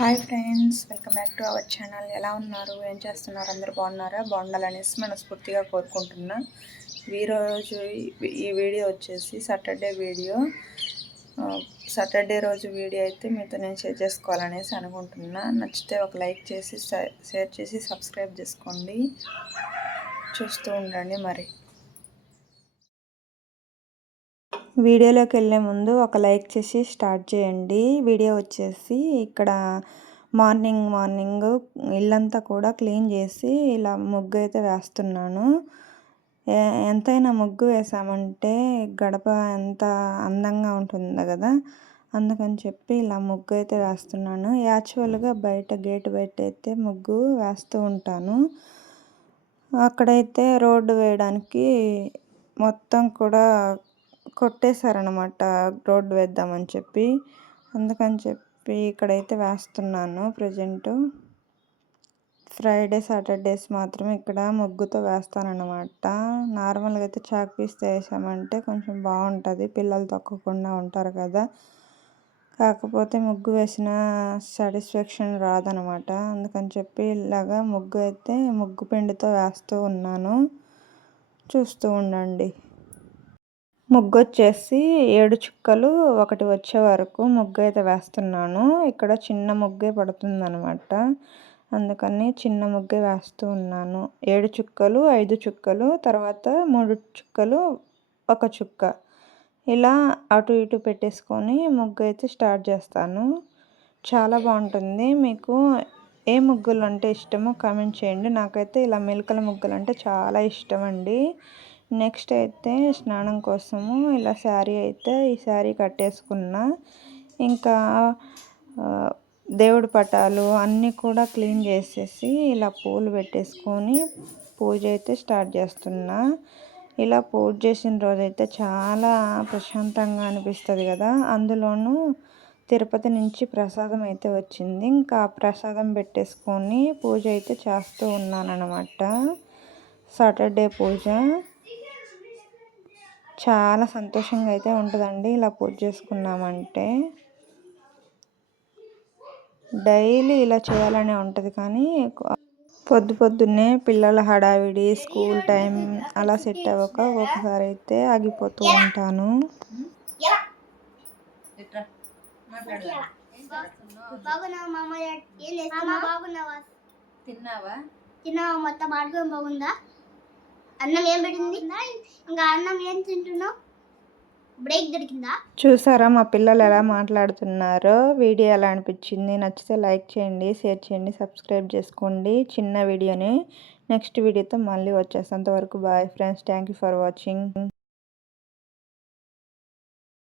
Hi friends, welcome back to our channel. ఎలా ఉన్నారు? ఏం చేస్తున్నారు? అందరూ బాగున్నారా? బాగుండాలనేసి మనస్ఫూర్తిగా కోరుకుంటున్నా. ఈరోజు ఈ వీడియో వచ్చేసి సాటర్డే వీడియో. సాటర్డే రోజు వీడియో అయితే మీతో నేను షేర్ చేసుకోవాలనేసి అనుకుంటున్నా. నచ్చితే ఒక లైక్ చేసి షేర్ చేసి సబ్స్క్రైబ్ చేసుకోండి. చూస్తూ ఉండండి. మరి వీడియోలోకి వెళ్ళే ముందు ఒక లైక్ చేసి స్టార్ట్ చేయండి. వీడియో వచ్చేసి ఇక్కడ మార్నింగ్ ఇల్లంతా కూడా క్లీన్ చేసి ఇలా ముగ్గు అయితే వేస్తున్నాను. ఎంతైనా ముగ్గు వేసామంటే గడప ఎంత అందంగా ఉంటుందో కదా, అందుకని చెప్పి ఇలా ముగ్గు అయితే వేస్తున్నాను. యాక్చువల్గా బయట గేటు బయట అయితే ముగ్గు వేస్తూ ఉంటాను. అక్కడైతే రోడ్డు వేయడానికి మొత్తం కూడా కొట్టేశారనమాట, రోడ్డు వేద్దామని చెప్పి. అందుకని చెప్పి ఇక్కడైతే వేస్తున్నాను. ప్రజెంటు ఫ్రైడే సాటర్డేస్ మాత్రమే ఇక్కడ ముగ్గుతో వేస్తానన్నమాట. నార్మల్గా అయితే చాక్ పీస్తో వేసామంటే కొంచెం బాగుంటుంది, పిల్లలు తొక్కకుండా ఉంటారు కదా. కాకపోతే ముగ్గు వేసిన సాటిస్ఫాక్షన్ రాదనమాట. అందుకని చెప్పి ఇలాగా ముగ్గు పిండితో వేస్తూ ఉన్నాను. చూస్తూ ఉండండి. ముగ్గు వచ్చేసి 7 చుక్కలు ఒకటి వచ్చే వరకు ముగ్గు అయితే వేస్తున్నాను. ఇక్కడ చిన్న ముగ్గే పడుతుందనమాట, అందుకని చిన్న ముగ్గే వేస్తూ ఉన్నాను. 7 చుక్కలు, 5 చుక్కలు, తర్వాత 3 చుక్కలు, 1 చుక్క, ఇలా అటు ఇటు పెట్టేసుకొని ముగ్గు అయితే స్టార్ట్ చేస్తాను. చాలా బాగుంటుంది. మీకు ఏ ముగ్గులు అంటే ఇష్టమో కామెంట్ చేయండి. నాకైతే ఇలా మెలికల ముగ్గులు అంటే చాలా ఇష్టం అండి. నెక్స్ట్ అయితే స్నానం కోసము ఇలా ఈ శారీ కట్టేసుకున్నా. ఇంకా దేవుడి పటాలు అన్నీ కూడా క్లీన్ చేసేసి ఇలా పూలు పెట్టేసుకొని పూజ అయితే స్టార్ట్ చేస్తున్నా. ఇలా పూజ చేసిన రోజైతే చాలా ప్రశాంతంగా అనిపిస్తుంది కదా. అందులోనూ తిరుపతి నుంచి ప్రసాదం అయితే వచ్చింది. ఇంకా ప్రసాదం పెట్టేసుకొని పూజ అయితే చేస్తూ ఉన్నానన్నమాట. సాటర్డే పూజ చాలా సంతోషంగా అయితే ఉంటుందండి ఇలా పూజ చేసుకున్నామంటే. డైలీ ఇలా చేయాలనే ఉంటుంది, కానీ పొద్దున్నే పిల్లల హడావిడి, స్కూల్ టైం అలా సెట్ అవ్వక ఒకసారి అయితే ఆగిపోతూ ఉంటాను. తిన్నావా? మొత్తం ఆడుకొని బాగుందా? అన్నం ఏం పెట్టింది? ఇంకా అన్నం ఏం తింటున్నావు? బ్రేక్ దొరికిందా? చూసారా మా పిల్లలు ఎలా మాట్లాడుతున్నారో? వీడియో ఎలా అనిపించింది? నచ్చితే లైక్ చేయండి, షేర్ చేయండి, సబ్స్క్రైబ్ చేసుకోండి. చిన్న వీడియోని నెక్స్ట్ వీడియోతో మళ్ళీ వచ్చేసేంత వరకు bye friends. Thank you for watching.